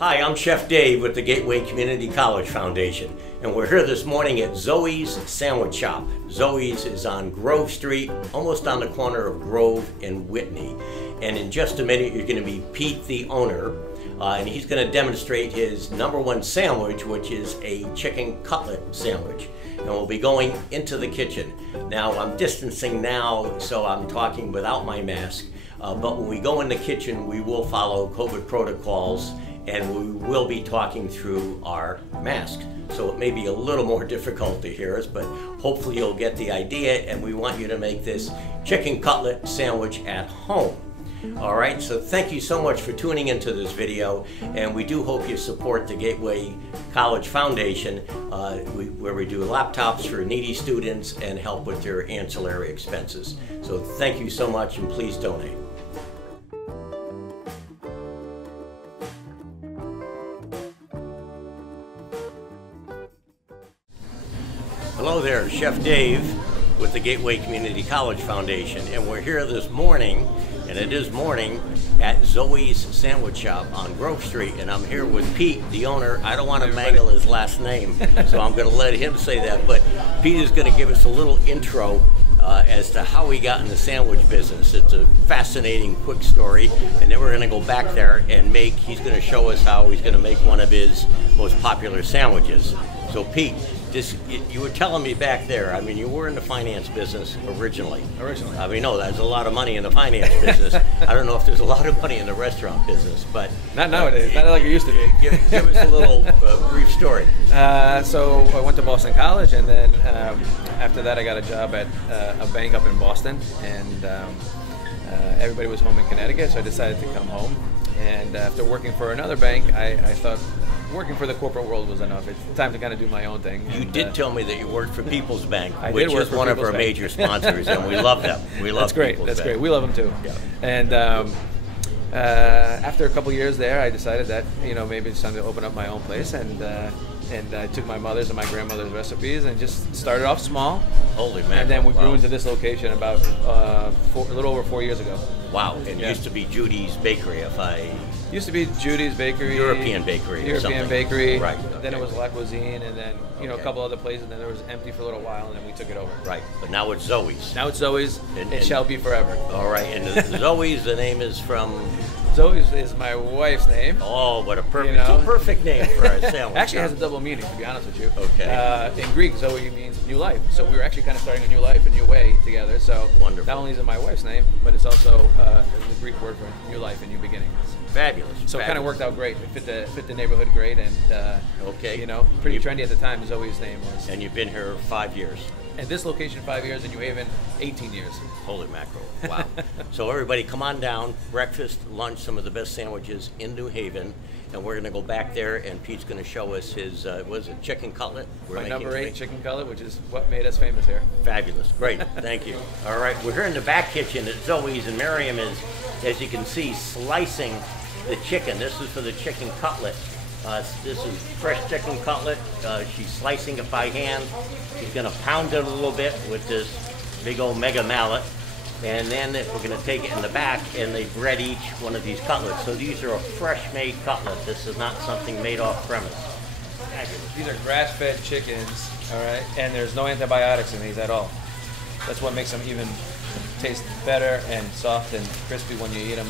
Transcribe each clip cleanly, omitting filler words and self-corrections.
Hi, I'm Chef Dave with the Gateway Community College Foundation, and we're here this morning at Zoe's Sandwich Shop. Zoe's is on Grove Street, almost on the corner of Grove and Whitney. And in just a minute, you're going to meet Pete, the owner, and he's going to demonstrate his #1 sandwich, which is a chicken cutlet sandwich. And we'll be going into the kitchen. Now, I'm distancing now, so I'm talking without my mask. But when we go in the kitchen, we will follow COVID protocols, and we will be talking through our mask. So it may be a little more difficult to hear us, but hopefully you'll get the idea, and we want you to make this chicken cutlet sandwich at home. All right, so thank you so much for tuning into this video, and we do hope you support the Gateway College Foundation, where we do laptops for needy students and help with their ancillary expenses. So thank you so much, and please donate. Hello there, Chef Dave with the Gateway Community College Foundation, and we're here this morning, and it is morning, at Zoe's Sandwich Shop on Grove Street, and I'm here with Pete, the owner. I don't want to mangle his last name, so I'm going to let him say that, but Pete is going to give us a little intro as to how he got in the sandwich business. It's a fascinating, quick story, and then we're going to go back there and he's going to show us how he's going to make one of his most popular sandwiches. So Pete, you were telling me back there, I mean, you were in the finance business originally. I mean, no, there's a lot of money in the finance business. I don't know if there's a lot of money in the restaurant business, but... Not nowadays, not like it used to be. Give us a little brief story. So I went to Boston College, and then after that I got a job at a bank up in Boston, and everybody was home in Connecticut, so I decided to come home. And after working for another bank, I thought, working for the corporate world was enough. It's time to kind of do my own thing. You did tell me that you worked for People's Bank, which is one of our major sponsors, and we love them. We love That's great. People's That's Bank. great. We love them too. Yeah. And after a couple years there, I decided that maybe it's time to open up my own place, and I took my mother's and my grandmother's recipes and just started off small. Holy man! And then we grew into this location about a little over 4 years ago. Wow! It used to be Judy's Bakery, Used to be Judy's Bakery. European Bakery. European Bakery. Right. Then it was La Cuisine, and then a couple other places, and then it was empty for a little while, and then we took it over. Right. But now it's Zoe's. Now it's Zoe's. It shall be forever. All right. And Zoe's, the name is from... Zoe's is my wife's name. Oh, what a perfect name for a sandwich. Actually, it has a double meaning, to be honest with you. Okay. In Greek, Zoe means new life. So we were actually kind of starting a new life, a new way together. So wonderful. Not only is it my wife's name, but it's also the Greek word for new life and new beginnings. Fabulous. So it kind of worked out great. It fit the neighborhood great, and pretty trendy at the time. Zoe's name was. And you've been here 5 years. At this location 5 years, and New Haven 18 years. Holy mackerel! Wow. So everybody, come on down. Breakfast, lunch, some of the best sandwiches in New Haven, and we're going to go back there, and Pete's going to show us his chicken cutlet. My #8 chicken cutlet, which is what made us famous here. Fabulous. Great. Thank you. All right, we're here in the back kitchen at Zoe's, and Miriam is, as you can see, slicing the chicken. This is for the chicken cutlet. This is fresh chicken cutlet. She's slicing it by hand. She's going to pound it a little bit with this big old mega mallet. And then we're going to take it in the back, and they bread each one of these cutlets. So these are a fresh-made cutlet. This is not something made off premise. Fabulous. These are grass-fed chickens, all right? And there's no antibiotics in these at all. That's what makes them even taste better and soft and crispy when you eat them,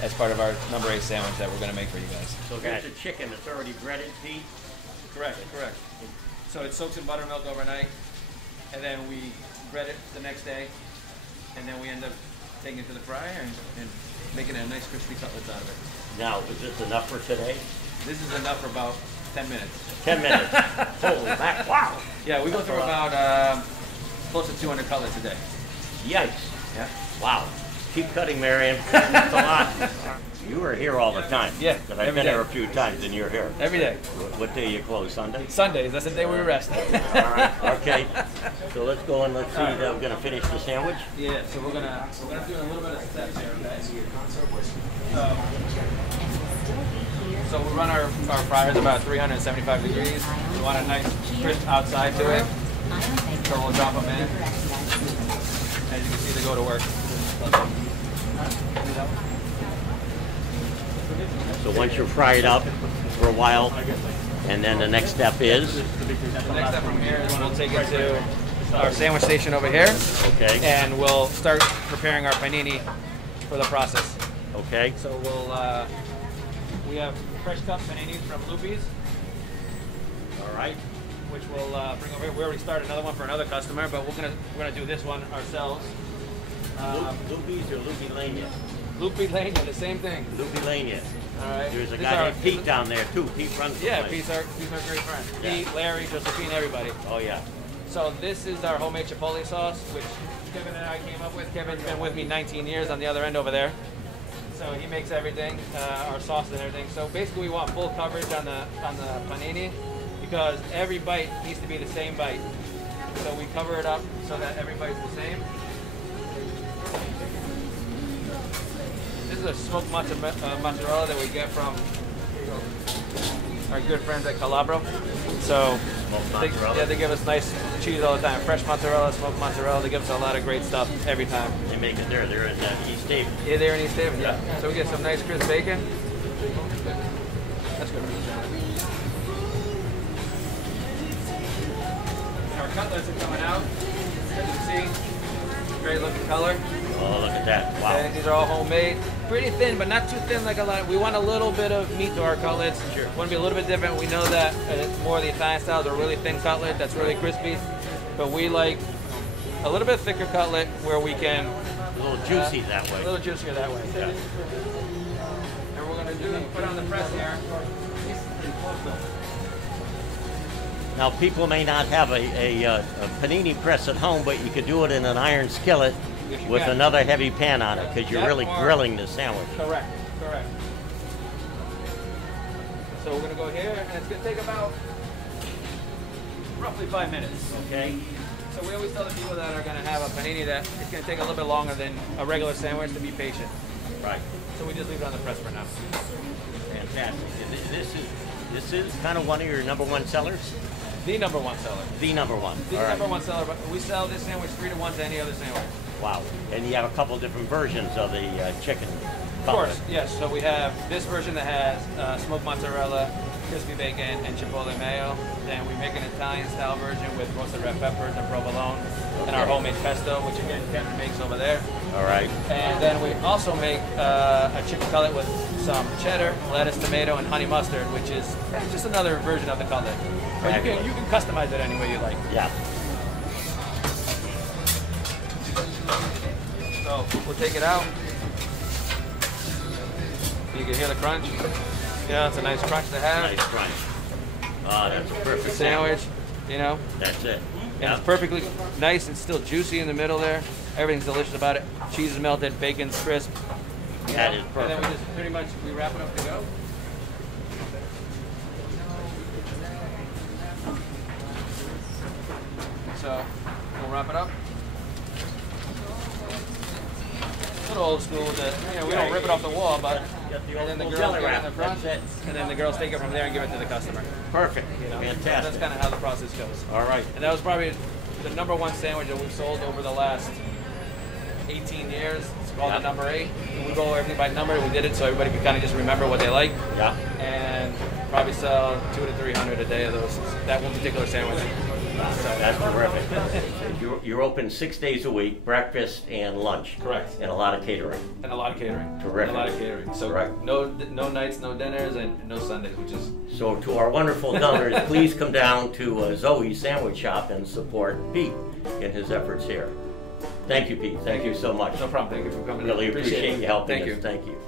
as part of our #8 sandwich that we're going to make for you guys. So here's the chicken that's already breaded, Pete? Correct. So it soaks in buttermilk overnight, and then we bread it the next day, and then we end up taking it to the fryer and making a nice crispy cutlets out of it. Now, is this enough for today? This is enough for about 10 minutes. 10 minutes. Holy mac, wow. Yeah, we go through about close to 200 cutlets a day. Yikes. Yeah. Wow. Keep cutting, Marion. That's a lot. You were here all the time. Yeah. But I've been here a few times, and you're here. Every day. What day you close? Sunday? Sundays. That's the day we rest. All right. Okay. So let's go and let's see that we're going to finish the sandwich. Yeah. So we're gonna do a little bit of steps here, okay? So we run our fryers about 375 degrees. We want a nice crisp outside to it. So we'll drop them in. As you can see, they go to work. So once you're fried up for a while, and then the next step is? The next step from here is we'll take it to our sandwich station over here. Okay. And we'll start preparing our panini for the process. Okay. So we have fresh cut paninis from Lupi's. All right. Which we'll bring over here. We already started another one for another customer, but we're gonna do this one ourselves. Lupi's or Lupi Lania? Lupi Lania, the same thing. Lupi Lania. All right. There's a guy named Pete down there too. Pete runs the place. Pete's our great friend. Yeah. Pete, Larry, Josephine, everybody. Oh yeah. So this is our homemade chipotle sauce, which Kevin and I came up with. Kevin's been with me 19 years on the other end over there. So he makes everything, our sauce and everything. So basically we want full coverage on the panini because every bite needs to be the same bite. So we cover it up so that every bite's the same. This is a smoked mozzarella that we get from our good friends at Calabro. So they give us nice cheese all the time. Fresh mozzarella, smoked mozzarella. They give us a lot of great stuff every time. They make it there. They're in East Haven. Yeah, they're in East Haven. Yeah. So we get some nice crisp bacon. That's good. Our cutlets are coming out. As you can see, great looking color. Oh, look at that! Wow. And these are all homemade. Pretty thin, but not too thin like a lot. We want a little bit of meat to our cutlets. Sure. Want to be a little bit different. We know that it's more the Italian style. They're really thin cutlet that's really crispy. But we like a little bit thicker cutlet where we can... A little juicy that way. A little juicier that way. Yeah. And we're going to put on the press here. Now, people may not have a panini press at home, but you could do it in an iron skillet with another heavy pan on it because you're really grilling the sandwich. Correct. So we're going to go here, and it's going to take about roughly 5 minutes. Okay. So we always tell the people that are going to have a panini that it's going to take a little bit longer than a regular sandwich to be patient. Right. So we just leave it on the press for now. Fantastic. This is kind of one of your #1 sellers? The #1 seller. The number one. The #1 seller, but we sell this sandwich 3 to 1 to any other sandwich. Wow. And you have a couple different versions of the chicken. Of course, yes. So we have this version that has smoked mozzarella, crispy bacon, and chipotle mayo. Then we make an Italian-style version with roasted red peppers and provolone, and our homemade pesto, which again Kevin makes over there. All right. And then we also make a chicken cutlet with some cheddar, lettuce, tomato, and honey mustard, which is just another version of the cutlet. But you can customize it any way you like. Yeah. So we'll take it out. You can hear the crunch. Yeah, it's a nice crunch to have. Nice crunch. Oh, that's a perfect sandwich. You know. That's it. And it's perfectly nice and still juicy in the middle there. Everything's delicious about it. Cheese is melted, bacon's crisp. That is perfect. And then we just pretty much wrap it up to go. So we'll wrap it up. A little old school that we don't rip it off the wall, but and then the girls get it in the front, and then the girls take it from there and give it to the customer. Perfect. Fantastic. Fantastic. That's kind of how the process goes. All right. And that was probably the #1 sandwich that we've sold over the last 18 years. It's called the number 8. And we go everything by number. We did it so everybody could kind of just remember what they like. Yeah. And probably sell 200 to 300 a day of those. That one particular sandwich. So that's terrific. You're open 6 days a week, breakfast and lunch. Correct. And a lot of catering. And a lot of catering. Terrific. And a lot of catering. So correct. No nights, no dinners, and no Sundays, which is... So to our wonderful donors, please come down to Zoe's Sandwich Shop and support Pete in his efforts here. Thank you, Pete. Thank you so much. No problem. Thank you for coming. Really appreciate you helping us. Thank you. Thank you.